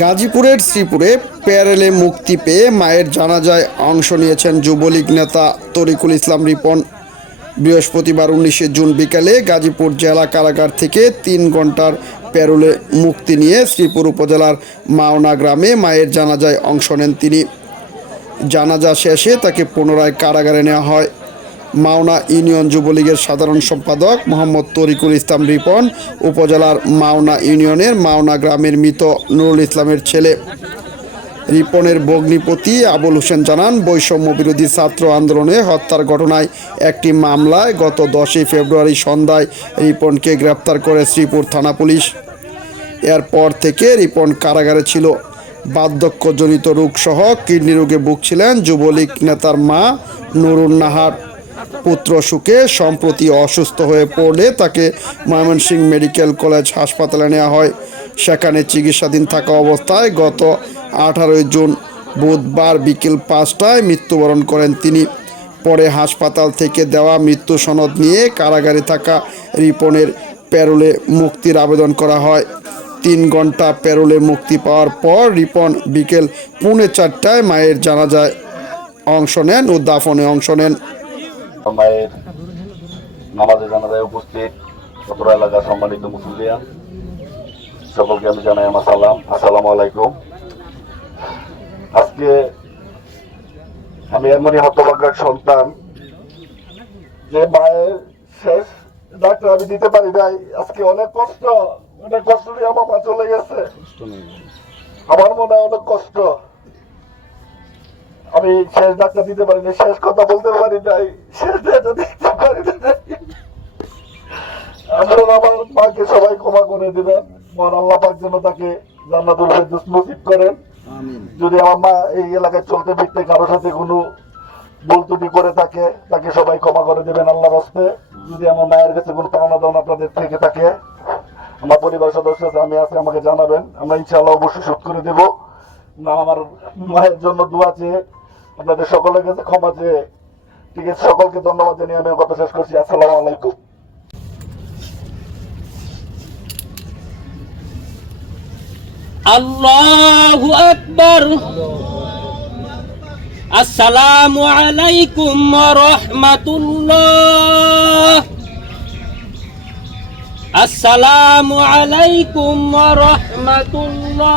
গাজীপুরের শ্রীপুরে প্যারেলে মুক্তি পেয়ে মায়ের জানাজায় অংশ নিয়েছেন যুবলীগ নেতা তরিকুল ইসলাম রিপন। বৃহস্পতিবার উনিশে জুন বিকালে গাজীপুর জেলা কারাগার থেকে তিন ঘণ্টার প্যারোলে মুক্তি নিয়ে শ্রীপুর উপজেলার মাওনা গ্রামে মায়ের জানাজায় অংশ নেন তিনি। জানাজা শেষে তাকে পুনরায় কারাগারে নেওয়া হয়। মাওনা ইউনিয়ন যুবলীগের সাধারণ সম্পাদক মোহাম্মদ তরিকুল ইসলাম রিপন, উপজেলার মাওনা ইউনিয়নের মাওনা গ্রামের মৃত নুরুল ইসলামের ছেলে। রিপনের ভগ্নিপতি আবুল হোসেন জানান, বৈষম্য বিরোধী ছাত্র আন্দোলনে হত্যার ঘটনায় একটি মামলায় গত দশই ফেব্রুয়ারি সন্ধ্যায় রিপনকে গ্রেপ্তার করে শ্রীপুর থানা পুলিশ। এরপর থেকে রিপন কারাগারে ছিল। বার্ধক্যজনিত রোগসহ কিডনি রোগে ভুগছিলেন যুবলীগ নেতার মা নুরুন নাহার পুত্র সুখে সম্প্রতি অসুস্থ হয়ে পড়লে তাকে ময়মনসিংহ মেডিকেল কলেজ হাসপাতালে নেওয়া হয়। সেখানে চিকিৎসাধীন থাকা অবস্থায় গত আঠারোই জুন বুধবার বিকেল পাঁচটায় মৃত্যুবরণ করেন তিনি। পরে হাসপাতাল থেকে দেওয়া মৃত্যু সনদ নিয়ে কারাগারে থাকা রিপনের প্যারোলে মুক্তির আবেদন করা হয়। তিন ঘণ্টা প্যারোলে মুক্তি পাওয়ার পর রিপন বিকেল পৌনে চারটায় মায়ের জানাজায় অংশ নেন ও দাফনে অংশ নেন। মায়ের নামাজে জানাজায় উপস্থিত সতর এলাকার সম্মানিত মুসলিয়া সকলকে আমি জানাই আমার সালাম। আসসালামু আলাইকুম। আজকে আমি এমনই হতভাগ্যার সন্তান যে মায়ের শেষ ডাক্তার আমি দিতে পারি নাই। আজকে অনেক কষ্ট অনেক কষ্ট নিয়ে আমার মা চলে গেছে। আমার মনে হয় অনেক কষ্ট। আমি শেষ ডাক্তার দিতে পারি না শেষ কথা বলতে পারি নাই শেষ দিতে পারি নাই আসলে আমার মাকে সবাই ক্ষমা করে দিবেন মহান আল্লাহ পাক যেন তাকে জান্নাতুল ফেরদৌস নসিব করেন। যদি আমার মা এই এলাকায় চলতে ফিরতে কারোর সাথে কোনো ভুল ত্রুটি করে থাকে তাকে সবাই ক্ষমা করে দেবেন যদি আমার মায়ের কাছে কোনো পাওনা দাওনা আপনাদের থেকে থাকে আমার পরিবার সদস্য আমি আছে আমাকে জানাবেন। আমরা ইনশাআল্লাহ অবশ্যই শোধ করে দেব। না আমার মায়ের জন্য দোয়া চেয়ে আপনাদের সকলের কাছে ক্ষমা চেয়ে, ঠিক আছে? সকলকে ধন্যবাদ জানিয়ে আমি কথা শেষ করছি। আসসালামু আলাইকুম। আল্লাহু আকবার। আসসালামু আলাইকুম ওয়া আসসালামু আলাইকুম ওয়া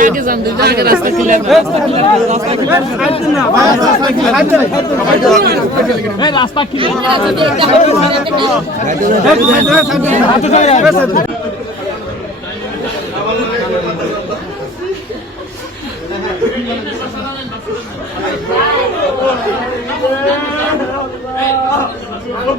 আগে যান দুজন আগে রাস্তা ক্লিয়ার রাস্তা ক্লিয়ার রাস্তা